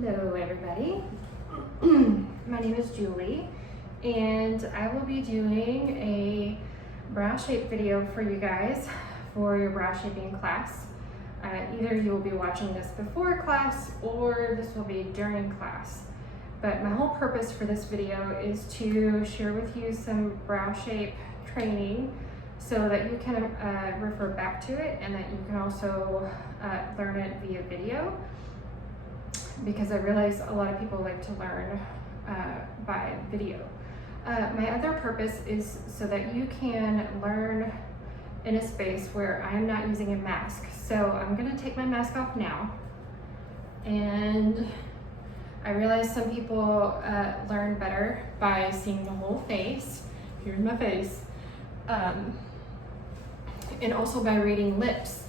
Hello everybody, my name is Julie and I will be doing a brow shape video for you guys for your brow shaping class. Either you will be watching this before class or this will be during class. But my whole purpose for this video is to share with you some brow shape training so that you can refer back to it and that you can also learn it via video, because I realize a lot of people like to learn by video. My other purpose is so that you can learn in a space where I am not using a mask. So I'm gonna take my mask off now. And I realize some people learn better by seeing the whole face. Here's my face. And also by reading lips.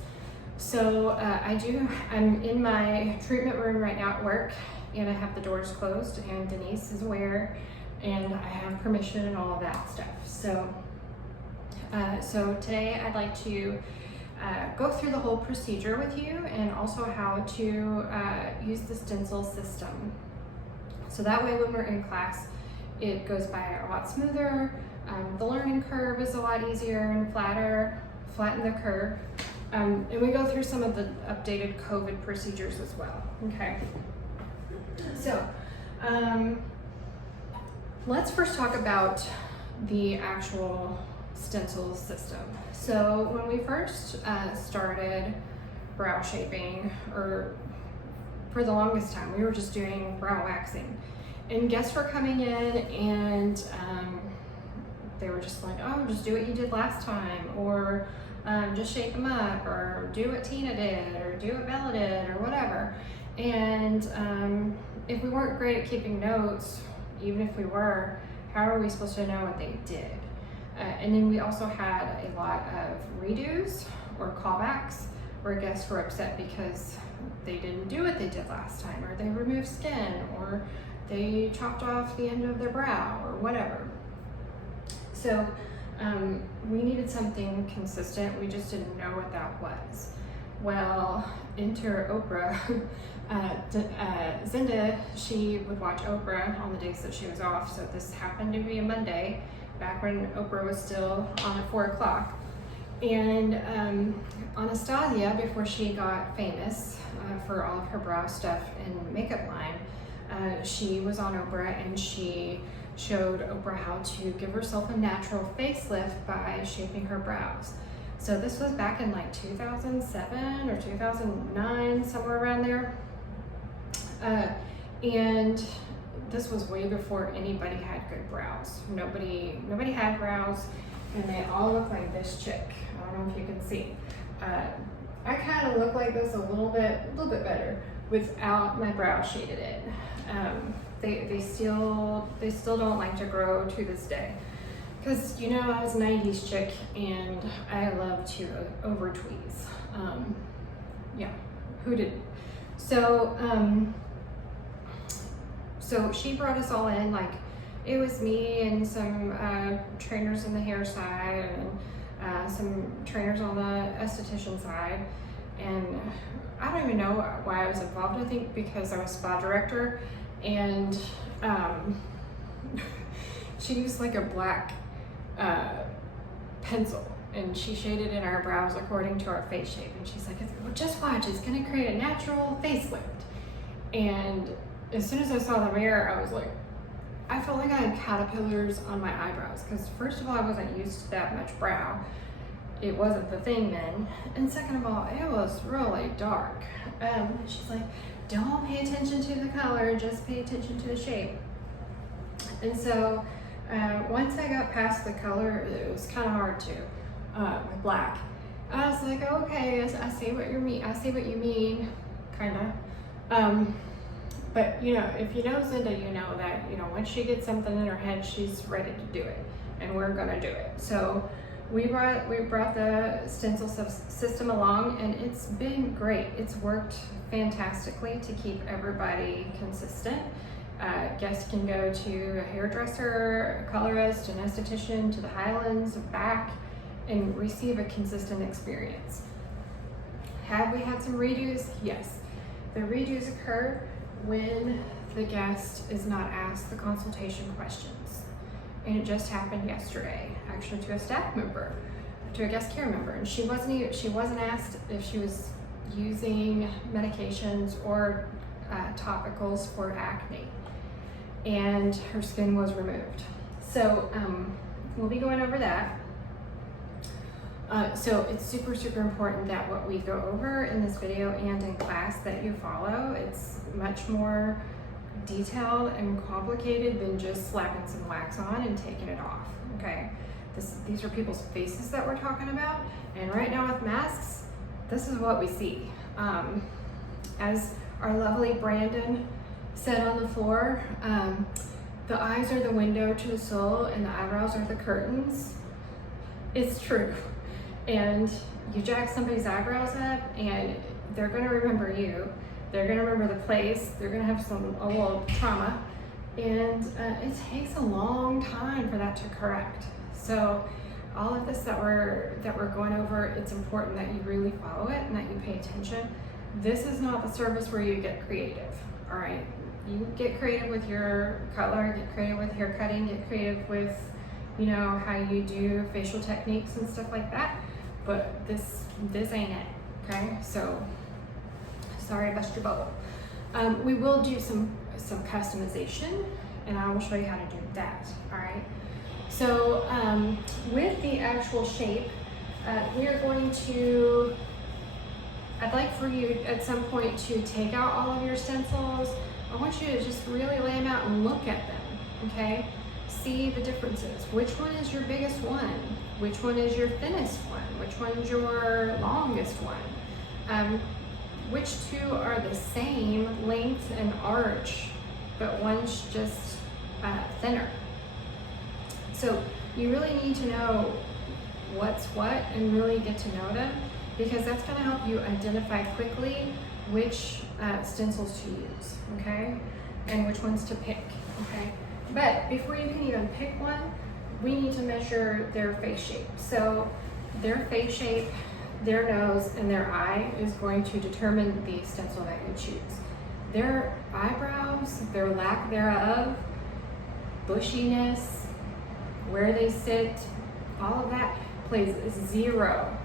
So I'm in my treatment room right now at work, and I have the doors closed and Denise is aware and I have permission and all of that stuff. So today I'd like to go through the whole procedure with you and also how to use the stencil system. So that way when we're in class, it goes by a lot smoother. The learning curve is a lot easier and flatten the curve. And we go through some of the updated COVID procedures as well, okay? So, let's first talk about the actual stencil system. So when we first started brow shaping, or for the longest time, we were just doing brow waxing. And guests were coming in and they were just like, oh, just do what you did last time, or just shape them up, or do what Tina did, or do what Bella did, or whatever. And if we weren't great at keeping notes, even if we were, how are we supposed to know what they did? And then we also had a lot of redos or callbacks where guests were upset because they didn't do what they did last time, or they removed skin, or they chopped off the end of their brow, or whatever. So we needed something consistent. We just didn't know what that was. Well, enter Oprah. Zinda, she would watch Oprah on the days that she was off. So this happened to be a Monday, back when Oprah was still on at 4 o'clock. And Anastasia, before she got famous for all of her brow stuff and makeup line, she was on Oprah and she showed Oprah how to give herself a natural facelift by shaping her brows. So this was back in like 2007 or 2009, somewhere around there. And this was way before anybody had good brows. Nobody had brows, and they all look like this chick. I don't know if you can see. I kind of look like this a little bit better without my brow shaded in. They still don't like to grow to this day, because you know I was a 90s chick and I love to over tweeze. Yeah, who didn't? So so she brought us all in, like it was me and some trainers on the hair side and some trainers on the esthetician side, and I don't even know why I was involved. I think because I was spa director. And she used like a black pencil and she shaded in our brows according to our face shape. And she's like, well, just watch, it's gonna create a natural facelift. And as soon as I saw the mirror, I was like, I felt like I had caterpillars on my eyebrows, because first of all, I wasn't used to that much brow. It wasn't the thing then. And second of all, it was really dark. She's like, don't pay attention to the color, just pay attention to the shape. And so once I got past the color, it was kind of hard to with black. I was like, okay, I see what you mean. I see what you mean, kind of. But you know, if you know Zinda, you know that once she gets something in her head, she's ready to do it, and we're gonna do it. So we brought the stencil system along, and it's been great. It's worked fantastically to keep everybody consistent. Guests can go to a hairdresser, a colorist, an esthetician, to the Highlands, back, and receive a consistent experience. Have we had some redos? Yes. The redos occur when the guest is not asked the consultation questions. And it just happened yesterday, actually, to a staff member, to a guest care member, and she wasn't asked if she was using medications or topicals for acne, and her skin was removed. So we'll be going over that. So it's super, super important that what we go over in this video and in class that you follow. It's much more detailed and complicated than just slapping some wax on and taking it off, okay? These are people's faces that we're talking about, and right now with masks, this is what we see. As our lovely Brandon said on the floor, the eyes are the window to the soul and the eyebrows are the curtains. It's true. And you jack somebody's eyebrows up and they're gonna remember you. They're gonna remember the place. They're gonna have a little trauma. And it takes a long time for that to correct. So all of this that we're going over, it's important that you really follow it and that you pay attention. This is not the service where you get creative, all right? You get creative with your color, get creative with hair cutting, get creative with, you know, how you do facial techniques and stuff like that. But this ain't it, okay? So sorry I bust your bubble. We will do some customization, and I will show you how to do that, all right? So with the actual shape, we are going to, I'd like for you at some point to take out all of your stencils. I want you to just really lay them out and look at them, okay? See the differences. Which one is your biggest one? Which one is your thinnest one? Which one's your longest one? Which two are the same length and arch, but one's just thinner? So you really need to know what's what and really get to know them, because that's going to help you identify quickly which stencils to use, okay? And which ones to pick, okay? But before you can even pick one, we need to measure their face shape. So their face shape, their nose, and their eye is going to determine the stencil that you choose. Their eyebrows, their lack thereof, bushiness, where they sit, all of that plays zero,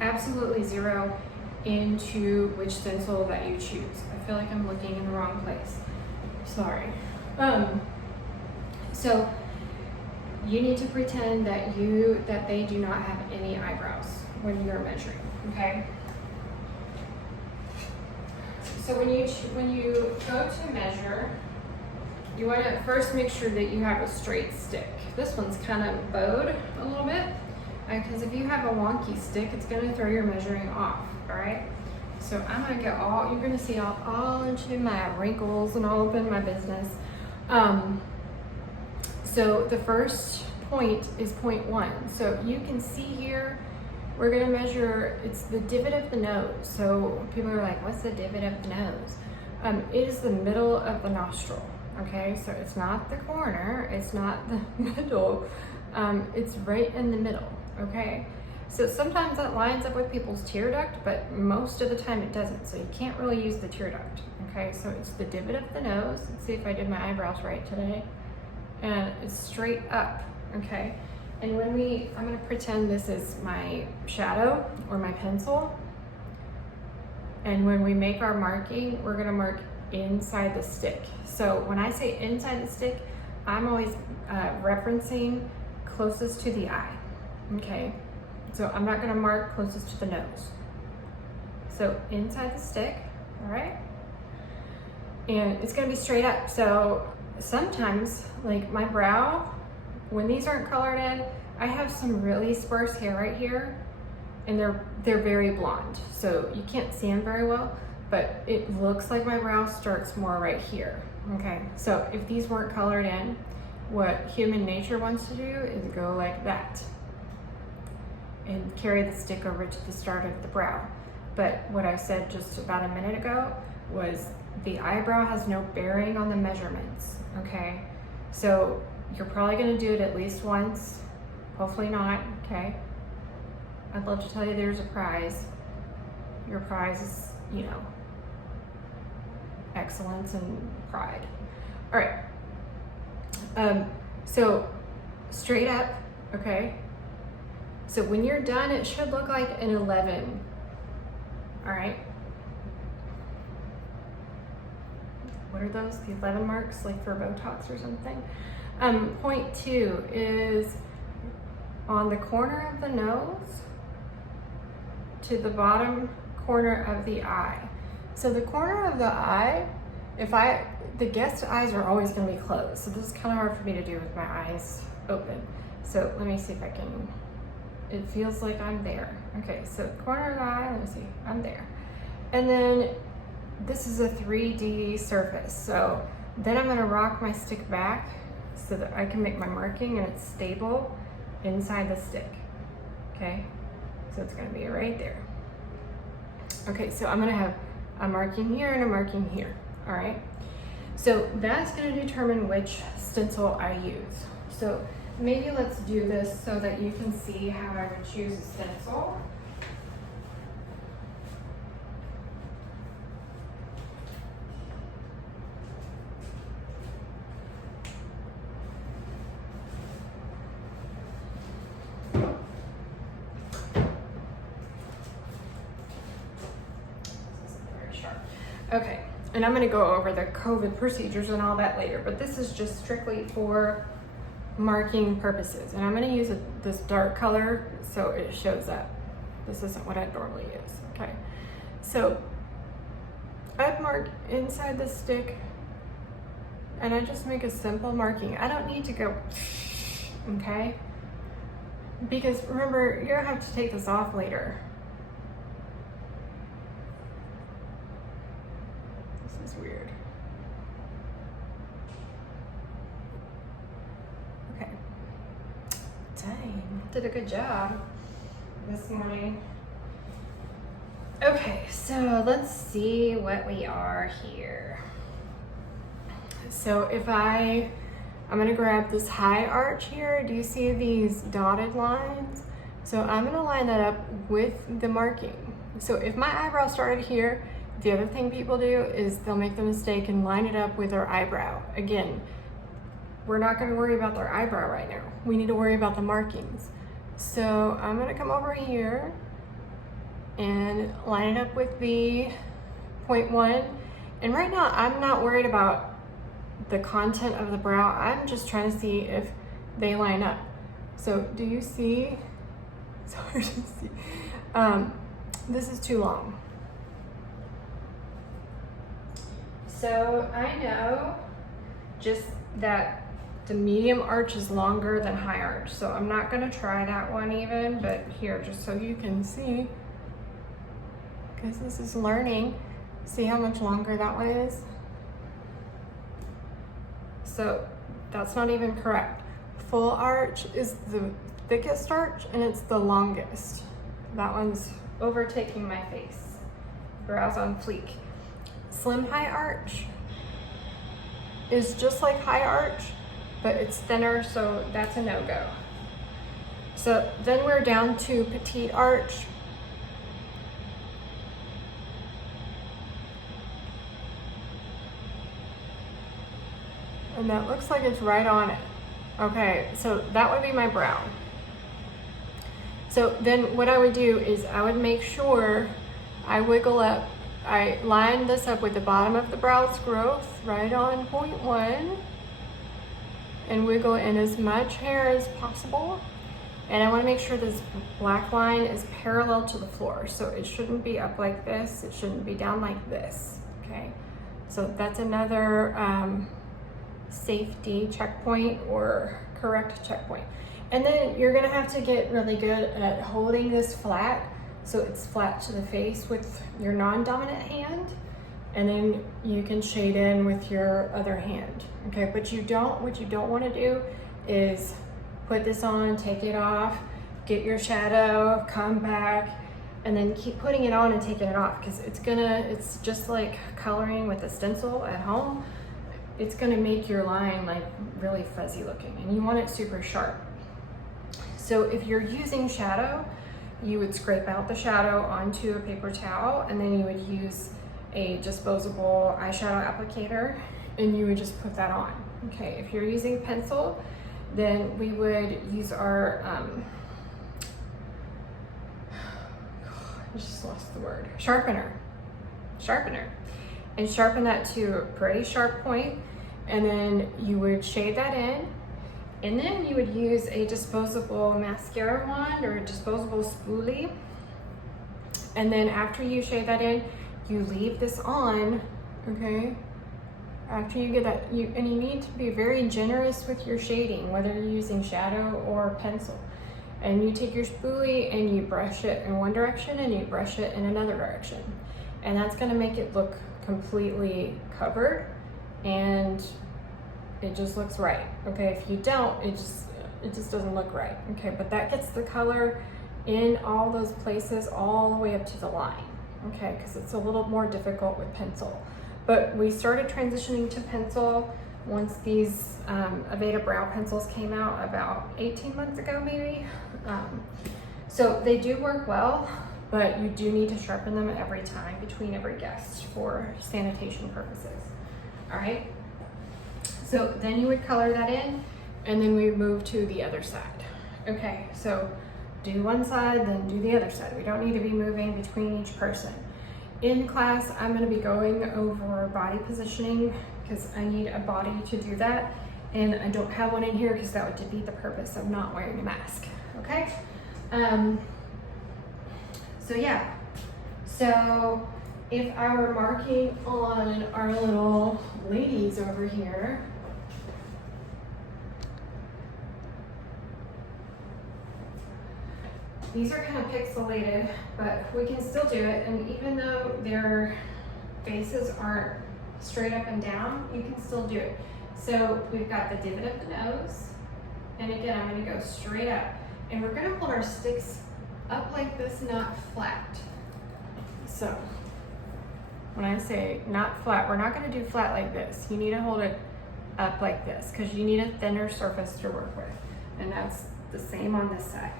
absolutely zero into which stencil that you choose. I feel like I'm looking in the wrong place. Sorry. So you need to pretend that they do not have any eyebrows when you're measuring, okay? So when you go to measure, you want to first make sure that you have a straight stick. This one's kind of bowed a little bit, because if you have a wonky stick, it's going to throw your measuring off, all right? So I'm going to get you're going to see all into my wrinkles and all up in my business. So the first point is point 1. So you can see here, we're going to measure, it's the divot of the nose. So people are like, what's the divot of the nose? It is the middle of the nostril, okay? So it's not the corner, it's not the middle, it's right in the middle, okay? So sometimes that lines up with people's tear duct, but most of the time it doesn't. So you can't really use the tear duct, okay? So it's the divot of the nose. Let's see if I did my eyebrows right today. And it's straight up, okay? And when I'm gonna pretend this is my shadow or my pencil. And when we make our marking, we're gonna mark inside the stick. So when I say inside the stick, I'm always referencing closest to the eye, okay? So I'm not gonna mark closest to the nose. So inside the stick, all right? And it's gonna be straight up. So sometimes, like my brow, when these aren't colored in, I have some really sparse hair right here, and they're very blonde. So you can't see them very well, but it looks like my brow starts more right here, okay? So if these weren't colored in, what human nature wants to do is go like that and carry the stick over to the start of the brow. But what I said just about a minute ago was the eyebrow has no bearing on the measurements, okay? So you're probably gonna do it at least once, hopefully not, okay? I'd love to tell you there's a prize. Your prize is, you know, excellence and pride. All right, so straight up, okay? So when you're done, it should look like an 11, all right? What are those, the 11 marks, like for Botox or something? Point 2 is on the corner of the nose to the bottom corner of the eye. So the corner of the eye, the guest eyes are always gonna be closed. So this is kind of hard for me to do with my eyes open. So let me see if I can, it feels like I'm there. Okay, so corner of the eye, let me see, I'm there. And then this is a 3D surface. So then I'm gonna rock my stick back so that I can make my marking and it's stable inside the stick, okay? So it's gonna be right there. Okay, so I'm gonna have a marking here and a marking here, all right? So that's gonna determine which stencil I use. So maybe let's do this so that you can see how I would choose a stencil. Okay, and I'm gonna go over the COVID procedures and all that later, but this is just strictly for marking purposes. And I'm gonna use this dark color so it shows up. This isn't what I'd normally use, okay? So I'd mark inside the stick and I just make a simple marking. I don't need to go, okay? Because remember, you're gonna have to take this off later. This is weird. Okay. Dang, did a good job this morning. Okay, so let's see what we are here. So if I'm gonna grab this high arch here. Do you see these dotted lines? So I'm gonna line that up with the marking. So if my eyebrow started here, the other thing people do is they'll make the mistake and line it up with their eyebrow. Again, we're not gonna worry about their eyebrow right now. We need to worry about the markings. So I'm gonna come over here and line it up with the 0.1. And right now I'm not worried about the content of the brow. I'm just trying to see if they line up. So do you see? It's hard to see. This is too long. So I know just that the medium arch is longer than high arch. So I'm not gonna try that one even, but here, just so you can see, because this is learning, see how much longer that one is? So that's not even correct. Full arch is the thickest arch and it's the longest. That one's overtaking my face. Brows on fleek. Slim high arch is just like high arch, but it's thinner, so that's a no-go. So then we're down to petite arch. And that looks like it's right on it. Okay, so that would be my brow. So then what I would do is I would make sure I wiggle up, I line this up with the bottom of the brow's growth right on 0.1 and wiggle in as much hair as possible. And I want to make sure this black line is parallel to the floor. So it shouldn't be up like this. It shouldn't be down like this, okay? So that's another safety checkpoint or correct checkpoint. And then you're gonna have to get really good at holding this flat so it's flat to the face with your non-dominant hand, and then you can shade in with your other hand, okay? But what you don't wanna do is put this on, take it off, get your shadow, come back, and then keep putting it on and taking it off, because it's just like coloring with a stencil at home. It's gonna make your line like really fuzzy looking, and you want it super sharp. So if you're using shadow, you would scrape out the shadow onto a paper towel, and then you would use a disposable eyeshadow applicator, and you would just put that on. Okay, if you're using pencil, then we would use our, I just lost the word, sharpener, and sharpen that to a pretty sharp point, and then you would shade that in, and then you would use a disposable mascara wand or a disposable spoolie, and then after you shade that in, you leave this on, okay? After you get that, you need to be very generous with your shading, whether you're using shadow or pencil. And you take your spoolie and you brush it in one direction and you brush it in another direction. And that's gonna make it look completely covered and it just looks right. Okay, if you don't, it just doesn't look right. Okay, but that gets the color in all those places all the way up to the line. Okay, because it's a little more difficult with pencil. But we started transitioning to pencil once these Aveda brow pencils came out about 18 months ago maybe. So they do work well, but you do need to sharpen them every time between every guest for sanitation purposes. All right, so then you would color that in and then we move to the other side. Okay, so do one side, then do the other side. We don't need to be moving between each person. In class, I'm gonna be going over body positioning because I need a body to do that. And I don't have one in here because that would defeat the purpose of not wearing a mask, okay? So yeah, so if I were marking on our little ladies over here, these are kind of pixelated, but we can still do it. And even though their faces aren't straight up and down, you can still do it. So we've got the divot of the nose. And again, I'm gonna go straight up. And we're gonna hold our sticks up like this, not flat. So when I say not flat, we're not gonna do flat like this. You need to hold it up like this because you need a thinner surface to work with. And that's the same on this side.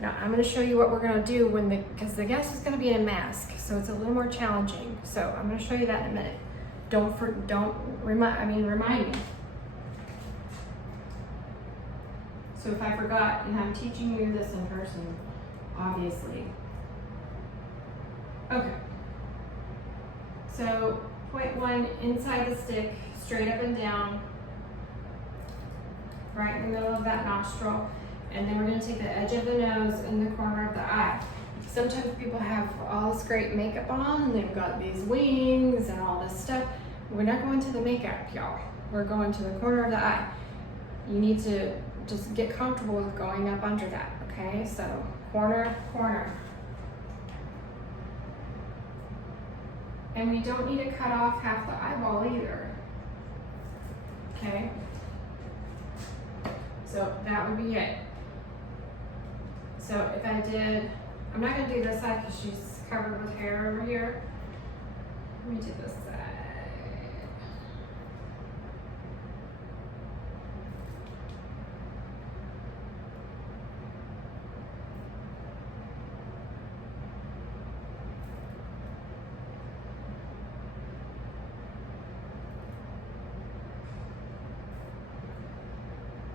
Now I'm going to show you what we're going to do because the guest is going to be in a mask, so it's a little more challenging. So I'm going to show you that in a minute. Remind me. So if I forgot, and I'm teaching you this in person, obviously. Okay. So point one, inside the stick, straight up and down, right in the middle of that nostril. And then we're going to take the edge of the nose and the corner of the eye. Sometimes people have all this great makeup on and they've got these wings and all this stuff. We're not going to the makeup, y'all. We're going to the corner of the eye. You need to just get comfortable with going up under that, okay? So corner, corner. And we don't need to cut off half the eyeball either, okay? So that would be it. So if I did, I'm not gonna do this side because she's covered with hair over here. Let me do this side.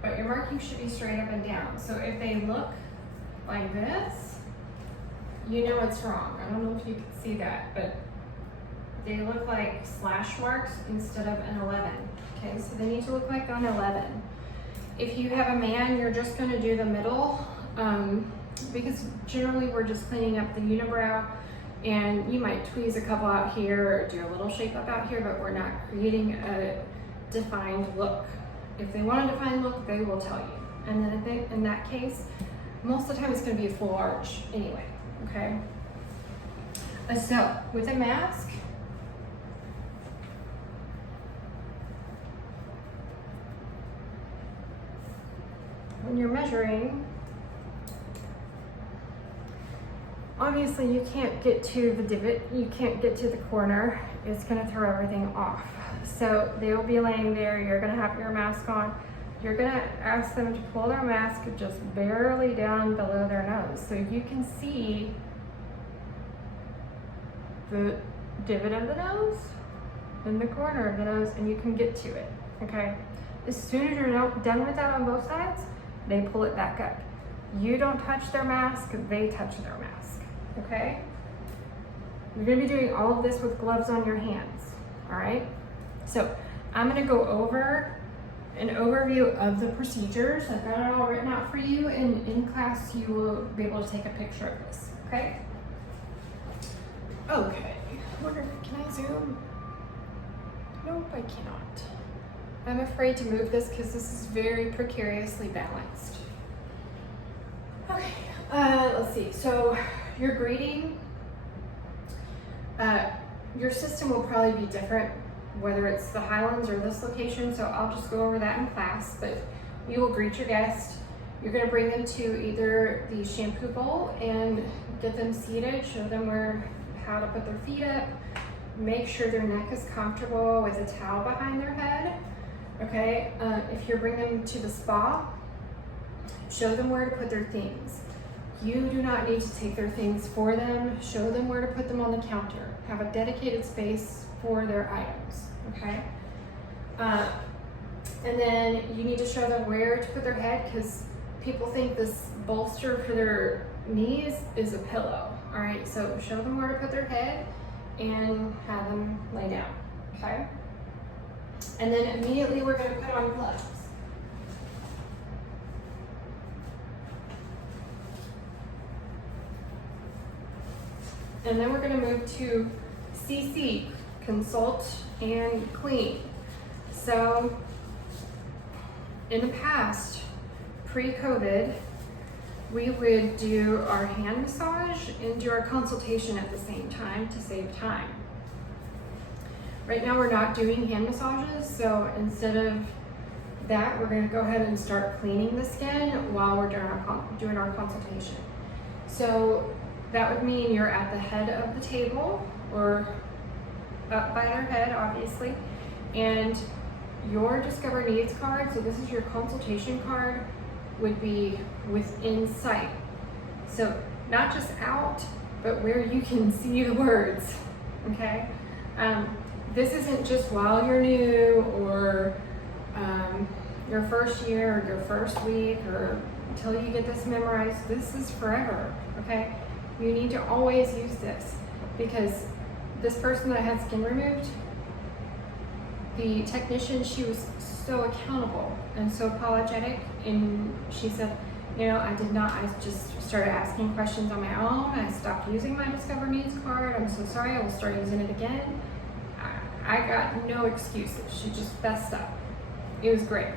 But your marking should be straight up and down. So if they look like this, you know it's wrong. I don't know if you can see that, but they look like slash marks instead of an 11. Okay, so they need to look like an 11. If you have a man, you're just gonna do the middle because generally we're just cleaning up the unibrow, and you might tweeze a couple out here or do a little shape up out here, but we're not creating a defined look. If they want a defined look, they will tell you. And then I think in that case, most of the time it's going to be a full arch anyway, okay? So with a mask, when you're measuring, obviously you can't get to the divot, you can't get to the corner. It's going to throw everything off. So they will be laying there, you're going to have your mask on. You're going to ask them to pull their mask just barely down below their nose so you can see the divot of the nose, in the corner of the nose, and you can get to it, okay? As soon as you're done with that on both sides, they pull it back up. You don't touch their mask, they touch their mask, okay? You're gonna be doing all of this with gloves on your hands, all right? So I'm gonna go over an overview of the procedures. I've got it all written out for you, and in class you will be able to take a picture of this, okay? Okay, can I zoom? Nope, I cannot. I'm afraid to move this because this is very precariously balanced. Okay, let's see. So your greeting, your system will probably be different, whether it's the Highlands or this location, so I'll just go over that in class, but you will greet your guest. You're gonna bring them to either the shampoo bowl and get them seated, show them how to put their feet up, make sure their neck is comfortable with a towel behind their head, okay? If you're bringing them to the spa, show them where to put their things. You do not need to take their things for them. Show them where to put them on the counter. Have a dedicated space for their items, okay? And then you need to show them where to put their head, because people think this bolster for their knees is a pillow, all right? So show them where to put their head and have them lay down, okay? And then immediately we're gonna put on gloves. And then we're gonna move to CC, consult and clean. So in the past, pre-COVID, we would do our hand massage and do our consultation at the same time to save time. Right now we're not doing hand massages, so instead of that, we're gonna go ahead and start cleaning the skin while we're doing our consultation. So that would mean you're at the head of the table or up by their head, obviously, and your Discover Needs card, so this is your consultation card, would be within sight. So not just out, but where you can see the words, okay? This isn't just while you're new or your first year or your first week or until you get this memorized. This is forever, okay? You need to always use this, because this person that had skin removed, the technician, she was so accountable and so apologetic, and she said, you know, I just started asking questions on my own. I stopped using my Discover Needs card. I'm so sorry, I will start using it again. I got no excuses. She just fessed up. It was great.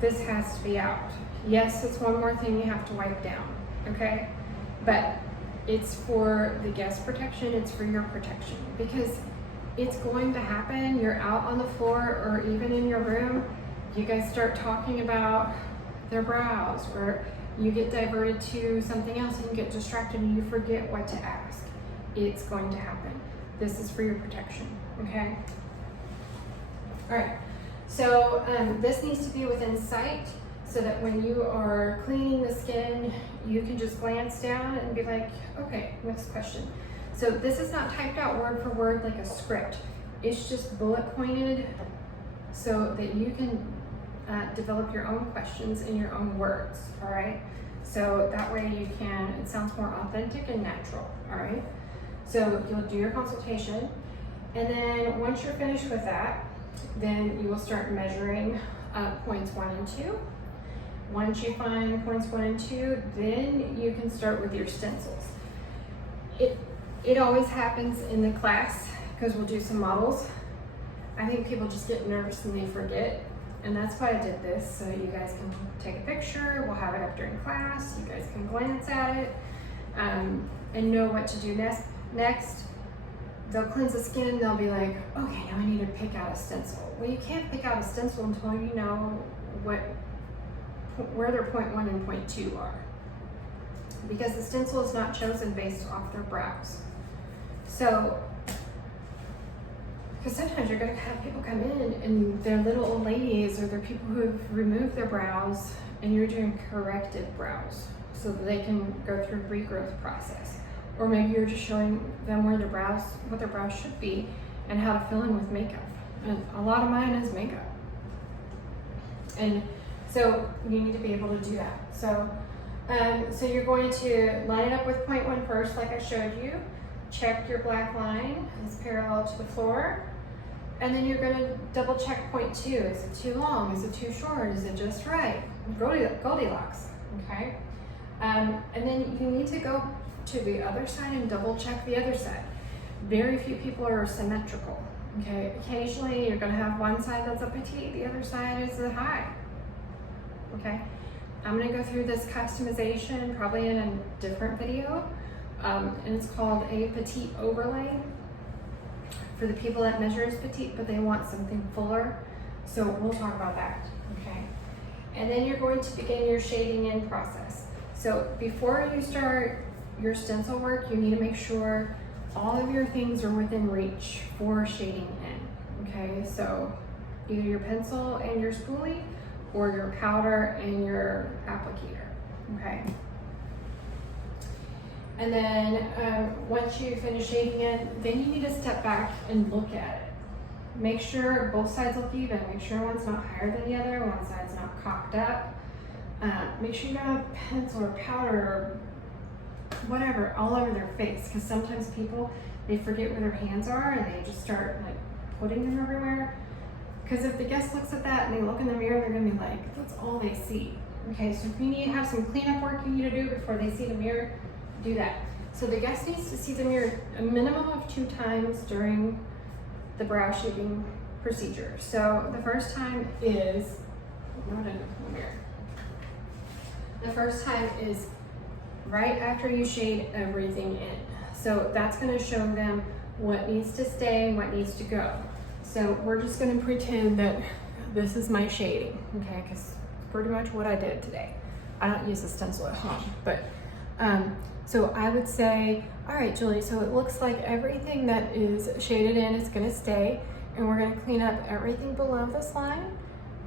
This has to be out. Yes, it's one more thing you have to wipe down, okay? But it's for the guest protection, it's for your protection, because it's going to happen. You're out on the floor or even in your room, you guys start talking about their brows, or you get diverted to something else and you get distracted and you forget what to ask. It's going to happen. This is for your protection, okay? All right, so this needs to be within sight, so that when you are cleaning the skin, you can just glance down and be like, okay, next question. So this is not typed out word for word like a script. It's just bullet pointed so that you can develop your own questions in your own words, all right? So that way you can, it sounds more authentic and natural, all right? So you'll do your consultation, and then once you're finished with that, then you will start measuring points 1 and 2. Once you find points 1 and 2, then you can start with your stencils. It always happens in the class, because we'll do some models. I think people just get nervous and they forget, and that's why I did this, so you guys can take a picture. We'll have it up during class. You guys can glance at it and know what to do next. They'll cleanse the skin, they'll be like, okay, now I need to pick out a stencil. Well, you can't pick out a stencil until you know where their point 1 and point 2 are, because the stencil is not chosen based off their brows. So, because sometimes you're going to have people come in and they're little old ladies, or they're people who have removed their brows and you're doing corrective brows. so that they can go through regrowth process. Or maybe you're just showing them where their brows, what their brows should be, and how to fill in with makeup. And a lot of mine is makeup. And so you need to be able to do that. So, so you're going to line it up with point 1 first, like I showed you. Check your black line is parallel to the floor. And then you're going to double check point 2. Is it too long? Is it too short? Is it just right? Goldilocks, okay? And then you need to go to the other side and double check the other side. Very few people are symmetrical, okay? Occasionally you're going to have one side that's a petite, the other side is a high, okay? I'm going to go through this customization probably in a different video, and it's called a petite overlay for the people that measure as petite, but they want something fuller. So we'll talk about that, okay? And then you're going to begin your shading in process. So before you start your stencil work, you need to make sure all of your things are within reach for shading in, okay? So either your pencil and your spoolie, or your powder and your applicator, okay? And then once you finish shading in, then you need to step back and look at it. Make sure both sides look even. Make sure one's not higher than the other, one side's not cocked up. Make sure you don't have pencil or powder or whatever all over their face, because sometimes people, they forget where their hands are and they just start like putting them everywhere. Because if the guest looks at that and they look in the mirror, they're gonna be like, that's all they see. Okay, so if you need to have some cleanup work you need to do before they see the mirror, do that. So the guest needs to see the mirror a minimum of 2 times during the brow shading procedure. So the first time is, not in the mirror. The first time is right after you shade everything in. So that's gonna show them what needs to stay and what needs to go. So we're just gonna pretend that this is my shading, okay? Because pretty much what I did today. I don't use a stencil at home, but so I would say, all right, Julie, so it looks like everything that is shaded in is gonna stay, and we're gonna clean up everything below this line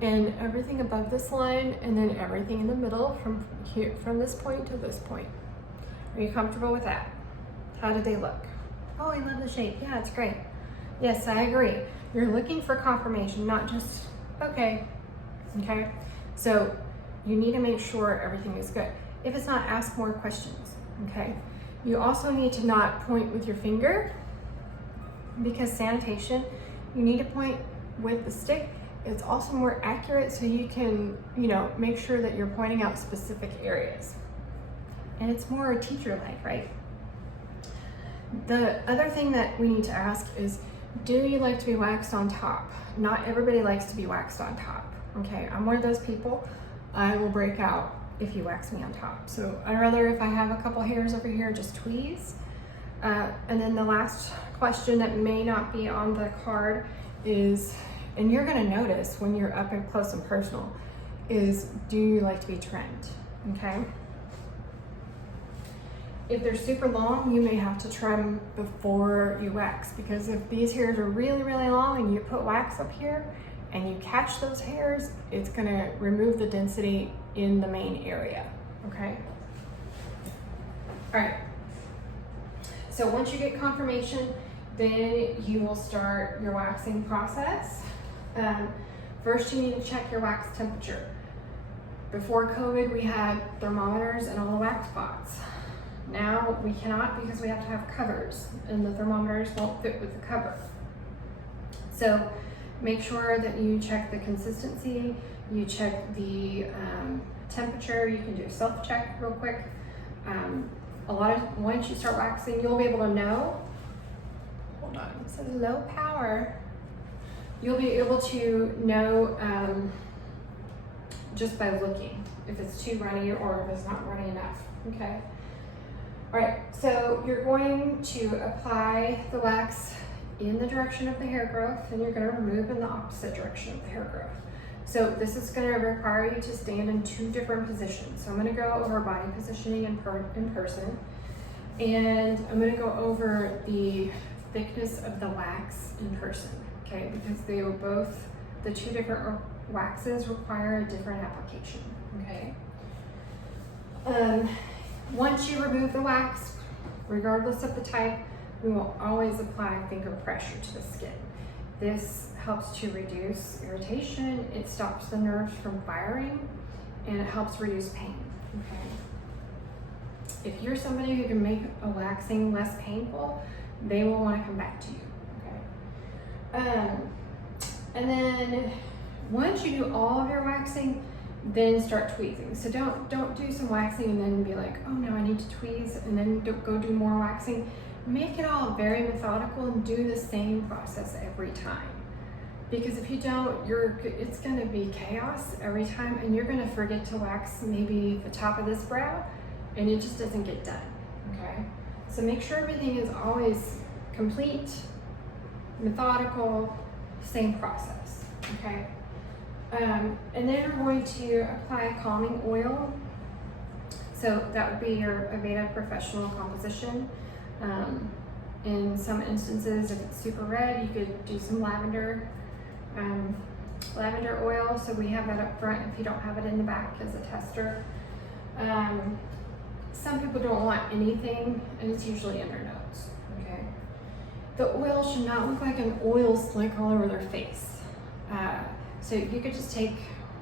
and everything above this line, and then everything in the middle from here, from this point to this point. Are you comfortable with that? How did they look? Oh, I love the shape. Yeah, it's great. Yes, I agree. You're looking for confirmation, not just, okay, okay? So you need to make sure everything is good. If it's not, ask more questions, okay? You also need to not point with your finger, because sanitation, you need to point with the stick. It's also more accurate, so you can, make sure that you're pointing out specific areas. And it's more teacher-like, right? The other thing that we need to ask is, do you like to be waxed on top? Not everybody likes to be waxed on top, okay? I'm one of those people, I will break out if you wax me on top. So I'd rather, if I have a couple hairs over here, just tweeze. And then the last question that may not be on the card is, and you're gonna notice when you're up and close and personal, is do you like to be trimmed, okay? If they're super long, you may have to trim before you wax, because if these hairs are really, really long and you put wax up here and you catch those hairs, it's gonna remove the density in the main area, okay? All right, so once you get confirmation, then you will start your waxing process. First, you need to check your wax temperature. Before COVID, we had thermometers in all the wax spots. Now we cannot, because we have to have covers, and the thermometers won't fit with the cover. So make sure that you check the consistency, you check the temperature. You can do a self-check real quick. Once you start waxing, you'll be able to know, hold on, it says low power. You'll be able to know just by looking if it's too runny or if it's not runny enough, okay? All right, so you're going to apply the wax in the direction of the hair growth, and you're going to remove in the opposite direction of the hair growth. So this is going to require you to stand in 2 different positions. So I'm going to go over body positioning in person, and I'm going to go over the thickness of the wax in person, okay? Because they are both, the 2 different waxes require a different application, okay? Once you remove the wax, regardless of the type, we will always apply finger pressure to the skin. This helps to reduce irritation, it stops the nerves from firing, and it helps reduce pain, okay? If you're somebody who can make a waxing less painful, they will want to come back to you, okay? And then once you do all of your waxing, then start tweezing. So don't do some waxing and then be like, oh no, I need to tweeze, and then go do more waxing. Make it all very methodical and do the same process every time. Because if you don't, it's gonna be chaos every time, and you're gonna forget to wax maybe the top of this brow, and it just doesn't get done, okay? So make sure everything is always complete, methodical, same process, okay? And then we're going to apply a calming oil. So that would be your Aveda Professional Composition. In some instances, if it's super red, you could do some lavender oil. So we have that up front if you don't have it in the back as a tester. Some people don't want anything, and it's usually in their nose, okay? The oil should not look like an oil slick all over their face. So you could just take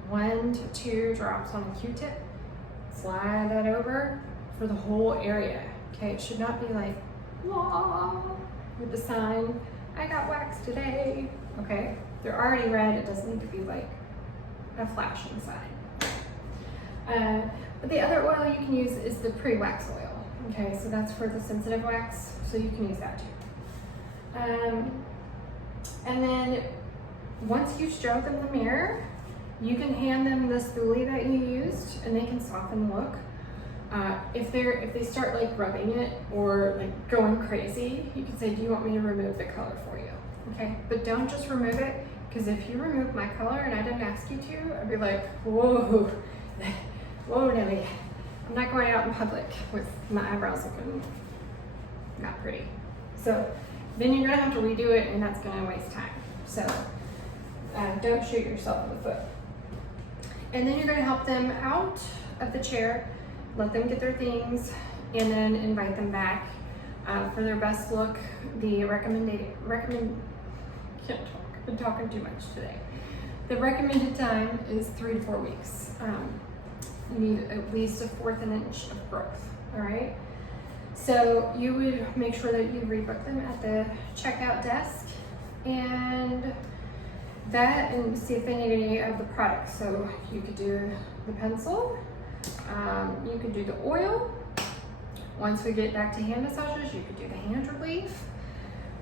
1 to 2 drops on a Q-tip, slide that over for the whole area, okay? It should not be like, wah, with the sign, I got waxed today, okay? They're already red, it doesn't need to be like a flashing sign. But the other oil you can use is the pre-wax oil, okay? So that's for the sensitive wax, so you can use that too. And then once you show them the mirror, you can hand them the spoolie that you used, and they can soften the look. If they start like rubbing it or like going crazy, you can say, do you want me to remove the color for you? Okay, but don't just remove it, because if you remove my color and I didn't ask you to, I'd be like, whoa, whoa Nelly, I'm not going out in public with my eyebrows looking not pretty. So then you're gonna have to redo it, and that's gonna waste time. So don't shoot yourself in the foot. And then you're gonna help them out of the chair, let them get their things, and then invite them back for their best look. The can't talk, I've been talking too much today. The recommended time is 3 to 4 weeks. You need at least 1/4 inch of growth, all right? So you would make sure that you rebook them at the checkout desk, and see if they need any of the products. So you could do the pencil, you could do the oil. Once we get back to hand massages, you could do the hand relief.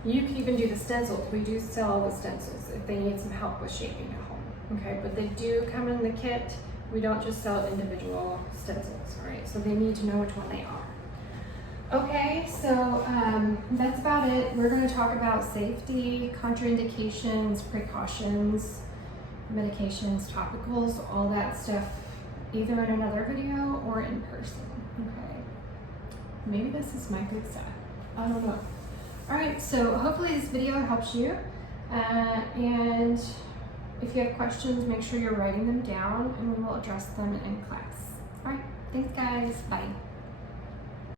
You could even do the stencils. We do sell the stencils if they need some help with shaping at home, okay? But they do come in the kit. We don't just sell individual stencils, all right? So they need to know which one they are. Okay, so that's about it. We're going to talk about safety, contraindications, precautions, medications, topicals, all that stuff, either in another video or in person, okay? Maybe this is my good side. I don't know. All right, so hopefully this video helps you. And if you have questions, make sure you're writing them down, and we will address them in class. All right, thanks guys, bye.